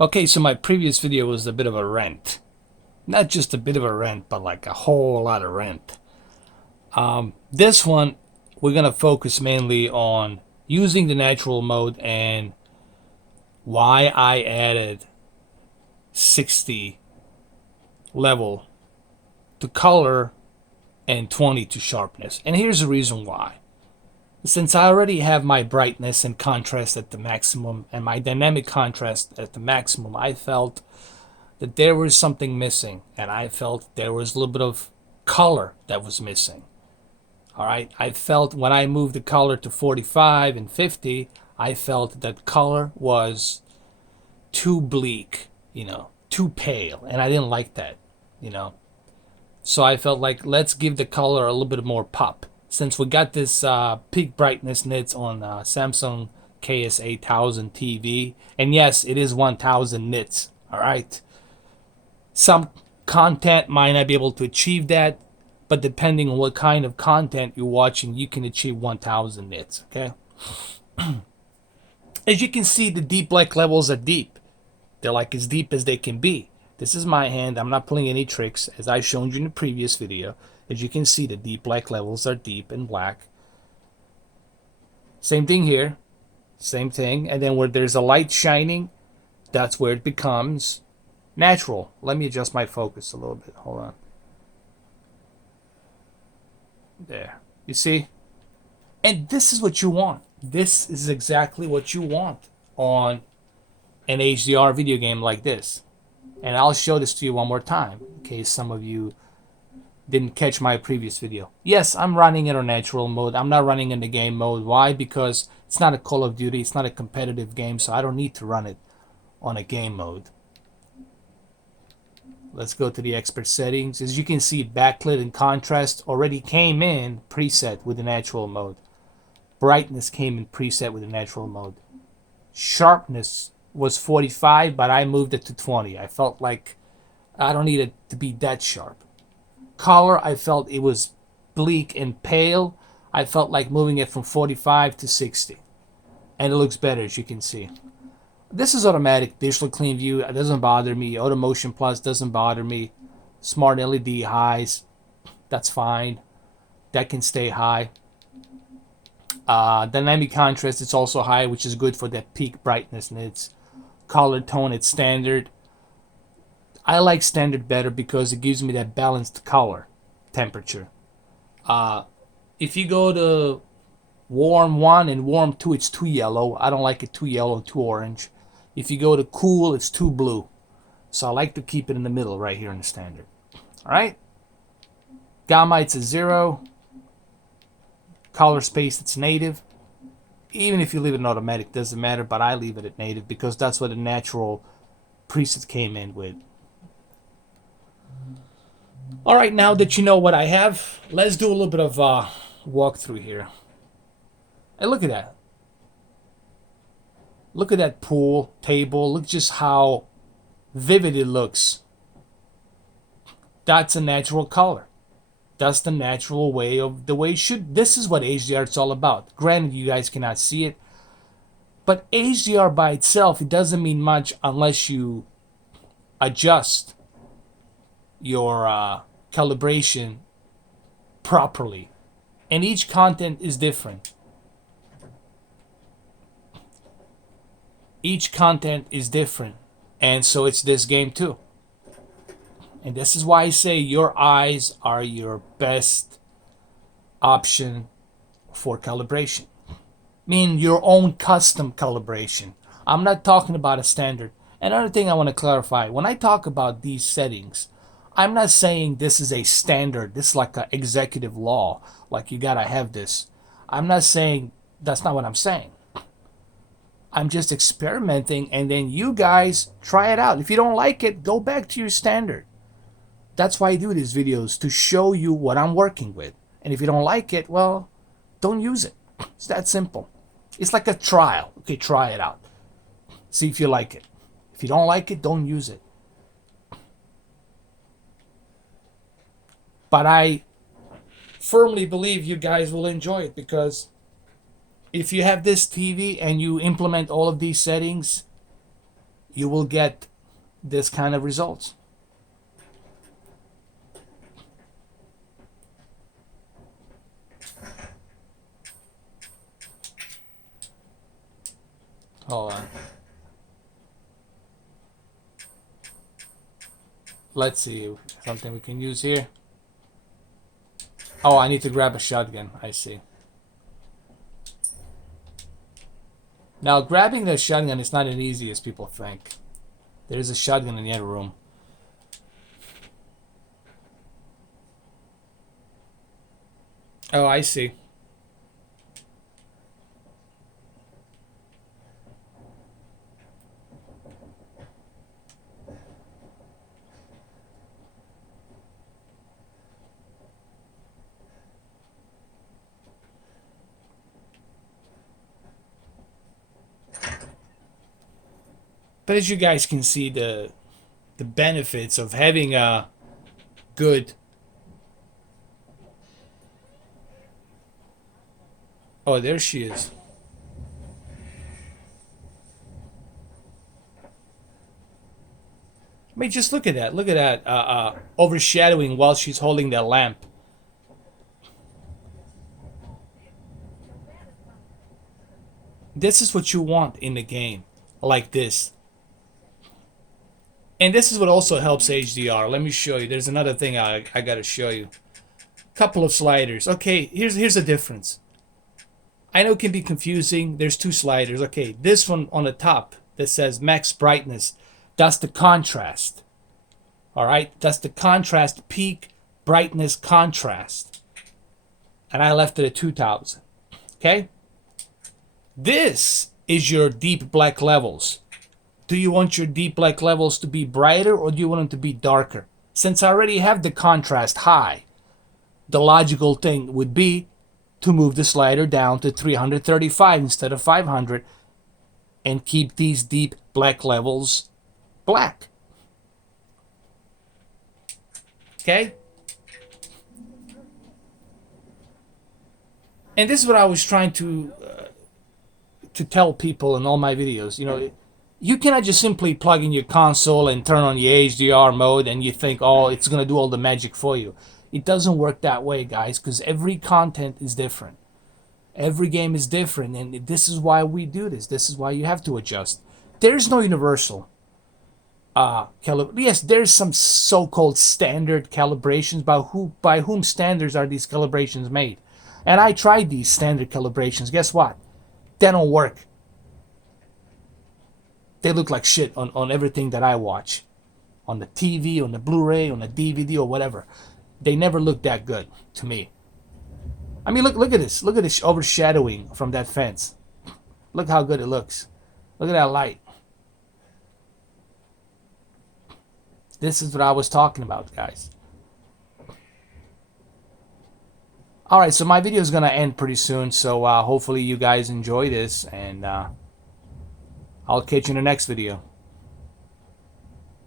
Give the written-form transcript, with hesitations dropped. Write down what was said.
Okay, so my previous video was a bit of a rant. Not just a bit of a rant, but like a whole lot of rant. This one, we're going to focus mainly on using the natural mode and why I added 60 level to color and 20 to sharpness. And here's the reason why. Since I already have my brightness and contrast at the maximum and my dynamic contrast at the maximum, I felt that there was something missing, and I felt there was a little bit of color that was missing. All right, I felt when I moved the color to 45 and 50, I felt that color was too bleak, too pale, and I didn't like that, you know. So I felt like let's give the color a little bit more pop. Since we got this peak brightness nits on Samsung Ks8000 TV, and yes, it is 1000 nits. All right. Some content might not be able to achieve that, but depending on what kind of content you're watching, you can achieve 1000 nits, okay? As you can see, the deep black levels are deep. They're like as deep as they can be. This is my hand. I'm not pulling any tricks, as I showed you in the previous video. As you can see, the deep black levels are deep and black. Same thing here. Same thing. And then where there's a light shining, that's where it becomes natural. Let me adjust my focus a little bit. Hold on. There. You see? And this is what you want. This is exactly what you want on an HDR video game like this. And I'll show this to you one more time in case some of you didn't catch my previous video. Yes, I'm running it on natural mode. I'm not running in the game mode. Why? Because it's not a Call of Duty. It's not a competitive game, so I don't need to run it on a game mode. Let's go to the expert settings. As you can see, backlit and contrast already came in preset with the natural mode. Brightness came in preset with the natural mode. Sharpness was 45, but I moved it to 20. I felt like I don't need it to be that sharp. Color, I felt it was bleak and pale. I felt like moving it from 45 to 60. And it looks better, as you can see. This is automatic digital clean view. It doesn't bother me. Auto Motion Plus doesn't bother me. Smart LED highs, that's fine. That can stay high. Dynamic contrast, it's also high, which is good for that peak brightness. And it's color tone, it's standard. I like standard better because it gives me that balanced color temperature. If you go to warm 1 and warm 2, it's too yellow. I don't like it too yellow, too orange. If you go to cool, it's too blue. So I like to keep it in the middle right here in the standard. All right. Gamma, it's a 0. Color space, it's native. Even if you leave it in automatic, doesn't matter, but I leave it at native because that's what the natural preset came in with. All right, now that you know what I have, let's do a little bit of walkthrough here. Hey, look at that. Look at that pool table. Look just how vivid it looks. That's a natural color. That's the natural way of the way it should. This is what HDR is all about. Granted, you guys cannot see it, but HDR by itself, it doesn't mean much unless you adjust your calibration properly. And each content is different. Each content is different. And so it's this game too. And this is why I say your eyes are your best option for calibration. Mean your own custom calibration. I'm not talking about a standard. Another thing I want to clarify, when I talk about these settings, I'm not saying this is a standard. This is like an executive law. Like you gotta have this. I'm not saying, that's not what I'm saying. I'm just experimenting, and then you guys try it out. If you don't like it, go back to your standard. That's why I do these videos, to show you what I'm working with. And if you don't like it, well, don't use it. It's that simple. It's like a trial. Okay, try it out. See if you like it. If you don't like it, don't use it. But I firmly believe you guys will enjoy it, because if you have this TV and you implement all of these settings, you will get this kind of results. Hold on. Let's see, something we can use here. Oh, I need to grab a shotgun. I see. Now, grabbing the shotgun is not as easy as people think. There's a shotgun in the other room. Oh, I see. But as you guys can see, the benefits of having a good... Oh, there she is. I mean, just look at that. Look at that overshadowing while she's holding that lamp. This is what you want in the game, like this. And this is what also helps HDR. Let me show you. There's another thing I gotta show you. Couple of sliders. Okay, here's the difference. I know it can be confusing. There's two sliders. Okay, this one on the top that says max brightness. That's the contrast. Alright, that's the contrast, peak brightness contrast. And I left it at 2000. Okay? This is your deep black levels. Do you want your deep black levels to be brighter or do you want them to be darker? Since I already have the contrast high, the logical thing would be to move the slider down to 335 instead of 500 and keep these deep black levels black. Okay? And this is what I was trying to tell people in all my videos. You know, you cannot just simply plug in your console and turn on your HDR mode and you think, oh, it's going to do all the magic for you. It doesn't work that way, guys, because every content is different. Every game is different, and this is why we do this. This is why you have to adjust. There's no universal yes, there's some so-called standard calibrations. By whom standards are these calibrations made? And I tried these standard calibrations. Guess what? They don't work. They look like shit on everything that I watch. On the TV, on the Blu-ray, on the DVD, or whatever. They never look that good to me. I mean, look at this. Look at this overshadowing from that fence. Look how good it looks. Look at that light. This is what I was talking about, guys. Alright, so my video is going to end pretty soon, so hopefully you guys enjoy this, and I'll catch you in the next video.